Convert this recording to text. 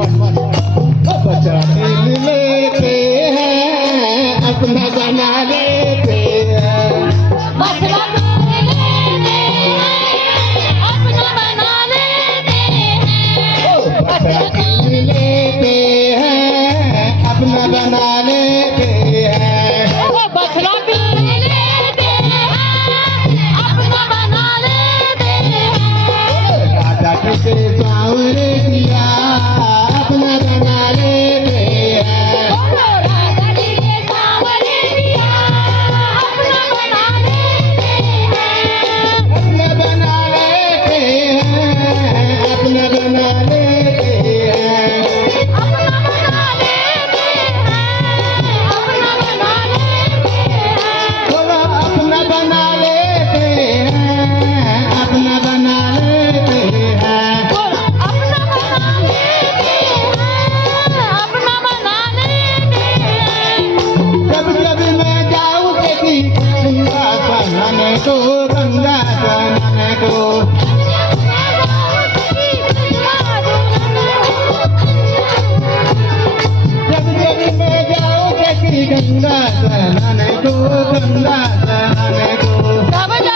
बचा दिल लेते हैं अपना बना लेते हैं बचड़ा अपना बना लेते हैं बचा दिल लेते हैं अपना बना लेते हैं बछड़ा लेते हैं अपना बना लेते हैं राजा किसे सांवरे दिया अपना बना लेते हैं राजा जी के सांवरे दिया अपना बना लेते हैं अपना बना लेते हैं अपना बना लेते हैं अपना बना लेते हैं अपना बना लेते हैं थोड़ा अपना बना लेते हैं अपना बना लेते हैं अपना बना लेते हैं अपना बना लेते हैं जब जब मैं जाऊँ किसी गंगा बनाने को गंगा बनाने को जब जब मैं जाऊँ किसी गंगा बनाने को गंगा बनाने को जब